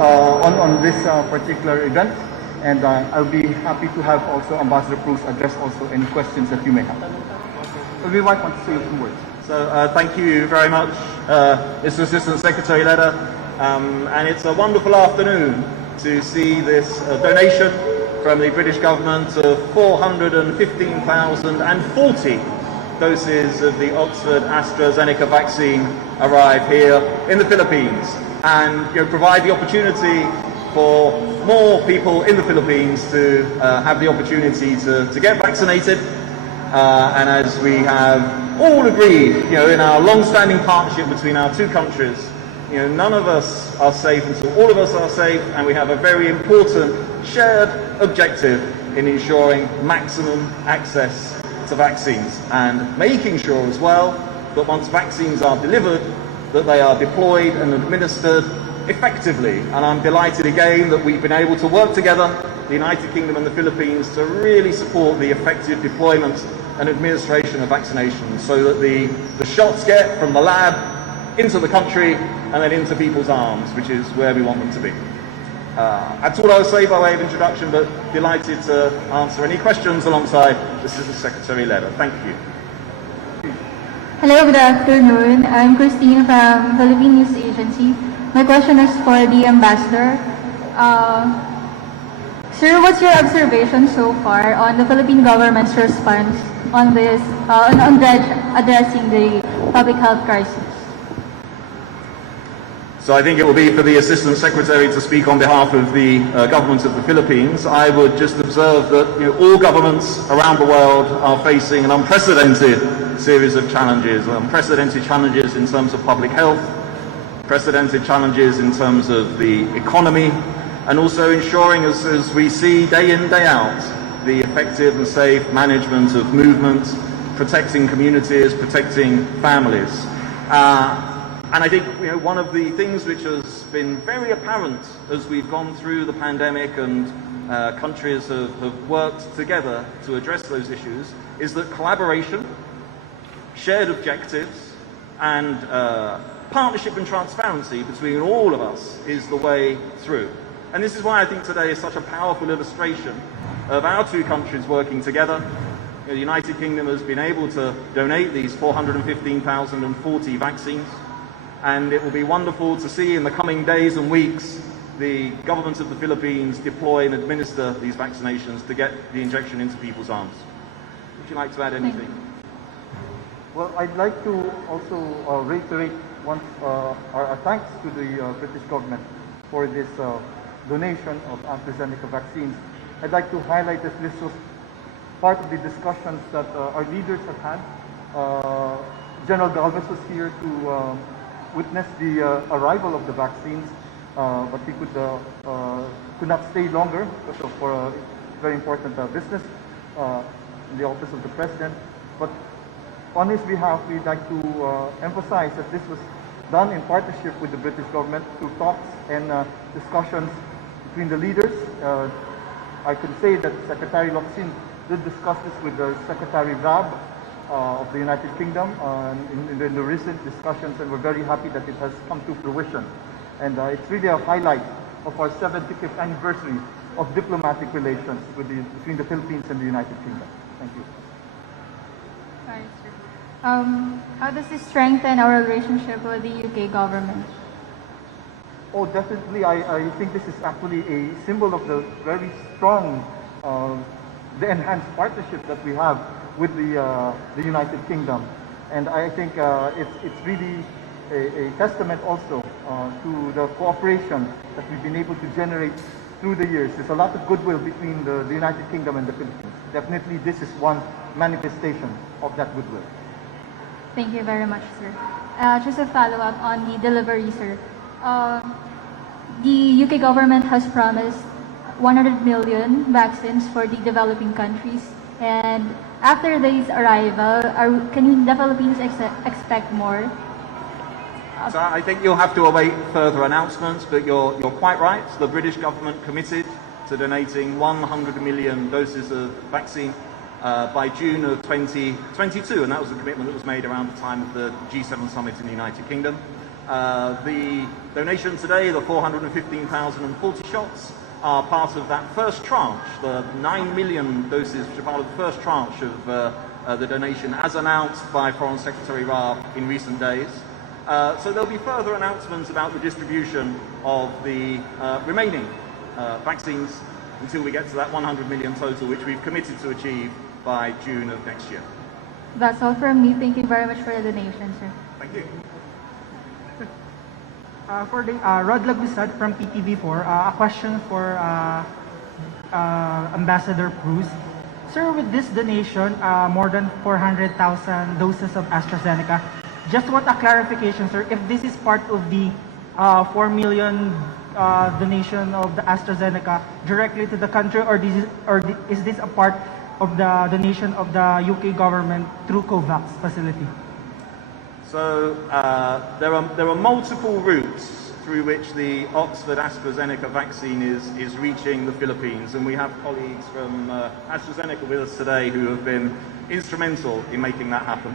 on this particular event. And I'll be happy to have also Ambassador Cruz address also any questions that you may have. So we might want to say a few words. So thank you very much, Mr. Assistant Secretary Leder. And it's a wonderful afternoon to see this donation from the British government of 415,040 doses of the Oxford AstraZeneca vaccine arrive here in the Philippines, and provide the opportunity for more people in the Philippines to have the opportunity to get vaccinated. And as we have all agreed, in our long-standing partnership between our two countries, none of us are safe until all of us are safe, and we have a very important shared objective in ensuring maximum access to vaccines and making sure as well that once vaccines are delivered, that they are deployed and administered effectively. And I'm delighted again that we've been able to work together, the United Kingdom and the Philippines, to really support the effective deployment and administration of vaccinations so that the shots get from the lab into the country and then into people's arms, which is where we want them to be. That's all I'll say by way of introduction, but delighted to answer any questions alongside the Assistant Secretary Leder. Thank you. Hello, good afternoon. I'm Christine from Philippine News Agency. My question is for the Ambassador. Sir, what's your observation so far on the Philippine government's response on this, on addressing the public health crisis? So I think it will be for the Assistant Secretary to speak on behalf of the government of the Philippines. I would just observe that all governments around the world are facing an unprecedented series of challenges, unprecedented challenges in terms of public health, unprecedented challenges in terms of the economy, and also ensuring, as we see day in, day out, the effective and safe management of movement, protecting communities, protecting families. And I think one of the things which has been very apparent as we've gone through the pandemic and countries have worked together to address those issues is that collaboration, shared objectives, and partnership and transparency between all of us is the way through. And this is why I think today is such a powerful illustration of our two countries working together. The United Kingdom has been able to donate these 415,040 vaccines. And it will be wonderful to see in the coming days and weeks the government of the Philippines deploy and administer these vaccinations to get the injection into people's arms. Would you like to add anything? Well, I'd like to also reiterate once our thanks to the British government for this donation of AstraZeneca vaccines. I'd like to highlight that this was part of the discussions that our leaders have had. General Galvez was here to witness the arrival of the vaccines, but he could not stay longer because of for a very important business in the office of the President. But on his behalf, we'd like to emphasize that this was done in partnership with the British government through talks and discussions between the leaders. I can say that Secretary Locsin did discuss this with the Secretary Rab of the United Kingdom in the recent discussions, and we're very happy that it has come to fruition. And it's really a highlight of our 75th anniversary of diplomatic relations between the Philippines and the United Kingdom. Thank you. Sorry, sir. How does this strengthen our relationship with the UK government? Oh, definitely. I think this is actually a symbol of the very strong, the enhanced partnership that we have with the United Kingdom. And I think it's really a testament also to the cooperation that we've been able to generate through the years. There's a lot of goodwill between the United Kingdom and the Philippines. Definitely this is one manifestation of that goodwill. Thank you very much, sir. Just a follow-up on the delivery, sir. The UK government has promised 100 million vaccines for the developing countries. And after this arrival, can the Philippines expect more? So I think you'll have to await further announcements, but you're quite right. The British government committed to donating 100 million doses of vaccine by June of 2022, and that was the commitment that was made around the time of the G7 summit in the United Kingdom. The donation today, the 415,040 shots, are part of that first tranche, the 9 million doses, which are part of the first tranche of the donation, as announced by Foreign Secretary Raab in recent days. So there'll be further announcements about the distribution of the remaining vaccines until we get to that 100 million total, which we've committed to achieve by June of next year. That's all from me. Thank you very much for the donation, sir. Thank you. For the Rod Lagusad from PTV4, a question for Ambassador Cruz. Sir, with this donation, more than 400,000 doses of AstraZeneca, just want a clarification, sir, if this is part of the 4 million donation of the AstraZeneca directly to the country, or is this a part of the donation of the UK government through COVAX facility? So there are multiple routes through which the Oxford AstraZeneca vaccine is reaching the Philippines, and we have colleagues from AstraZeneca with us today who have been instrumental in making that happen.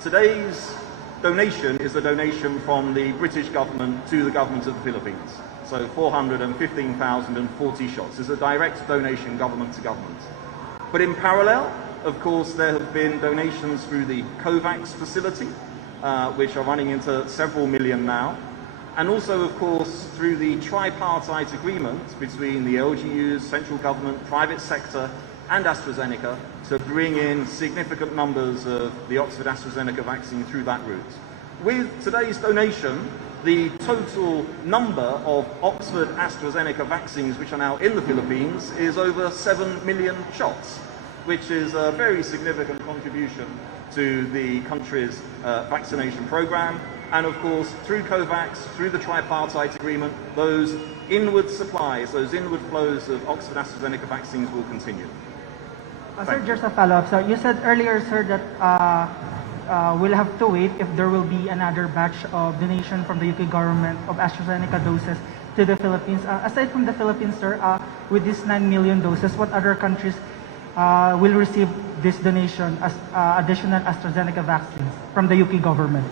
Today's donation is a donation from the British government to the government of the Philippines. So 415,040 shots is a direct donation government to government. But in parallel, of course, there have been donations through the COVAX facility, which are running into several million now. And also, of course, through the tripartite agreement between the LGUs, central government, private sector, and AstraZeneca to bring in significant numbers of the Oxford AstraZeneca vaccine through that route. With today's donation, the total number of Oxford AstraZeneca vaccines which are now in the Philippines is over 7 million shots, which is a very significant contribution to the country's vaccination program. And of course, through COVAX, through the tripartite agreement, those inward supplies, those inward flows of Oxford AstraZeneca vaccines will continue. Sir, just a follow-up. So you said earlier, sir, that we'll have to wait if there will be another batch of donation from the UK government of AstraZeneca doses to the Philippines. Aside from the Philippines, sir, with these 9 million doses, what other countries will receive this donation as additional AstraZeneca vaccines from the UK government?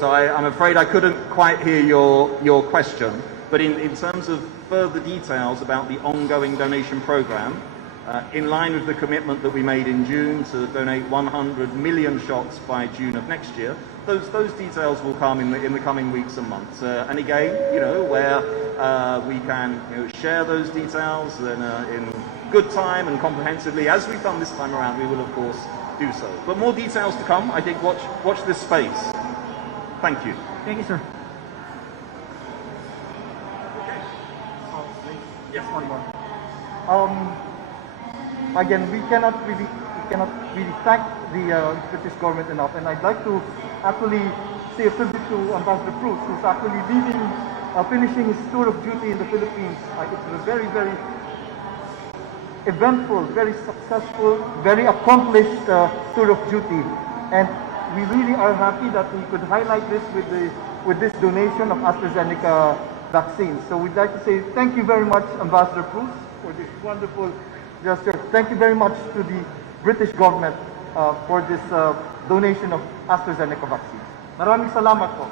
So I'm afraid I couldn't quite hear your question, but in terms of further details about the ongoing donation program, in line with the commitment that we made in June to donate 100 million shots by June of next year, those details will come in the coming weeks and months. And again, where we can share those details in good time and comprehensively, as we've done this time around, we will of course do so. But more details to come. I think watch this space. Thank you. Thank you, sir. Yes, one more. Again, we cannot really thank the British government enough, and I'd like to actually say a tribute to Ambassador Cruz, who's actually finishing his tour of duty in the Philippines. It's a very, very eventful, very successful, very accomplished tour of duty, and we really are happy that we could highlight this with this donation of AstraZeneca vaccines. So we'd like to say thank you very much, Ambassador Cruz, for this wonderful gesture. Thank you very much to the British government for this donation of AstraZeneca vaccine. Maraming salamat po.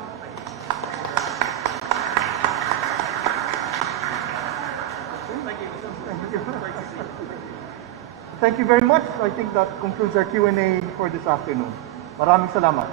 Thank you very much. I think that concludes our Q&A for this afternoon. Maraming salamat.